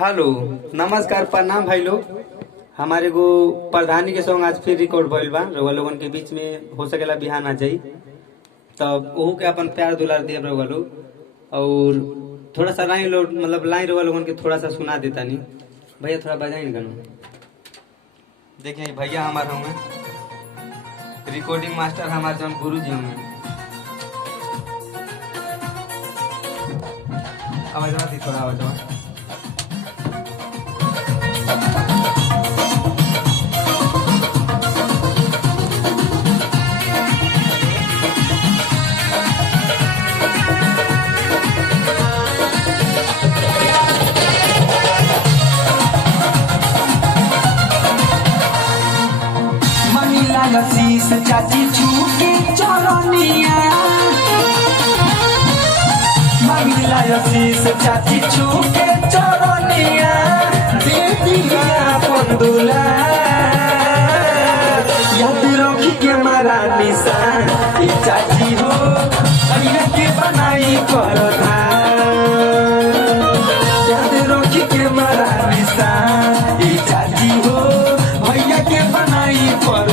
Hello, नमस्कार, प्रणाम भाई लोग। हमारे को प्रधानी के सॉन्ग आज फिर रिकॉर्ड भइल बा। रउआ लोगन के बीच में हो सकेला बिहान आ जाई, तब ओहू के अपन प्यार दुलार दिए रउआ लोग। और थोड़ा सा लाइन लोग मतलब लाइन रउआ लोगन के थोड़ा सा सुना देता नहीं भैया, थोड़ा बजाई गाना। देखिए भैया हमारे होंगे रिकॉर्डिंग मास्टर, हमारे जौन गुरु जी होंगे। आवाज आती, थोड़ा आवाज आवा। शीश चाची छूके चरनिया मंगला शीश चाची छूके चरनिया दे दिया पंदुला याद रखी के मारा निशान ई चाची हो भैया के बनाई परधान याद रखी के मारा निशान ई चाची हो भैया के बनाई पर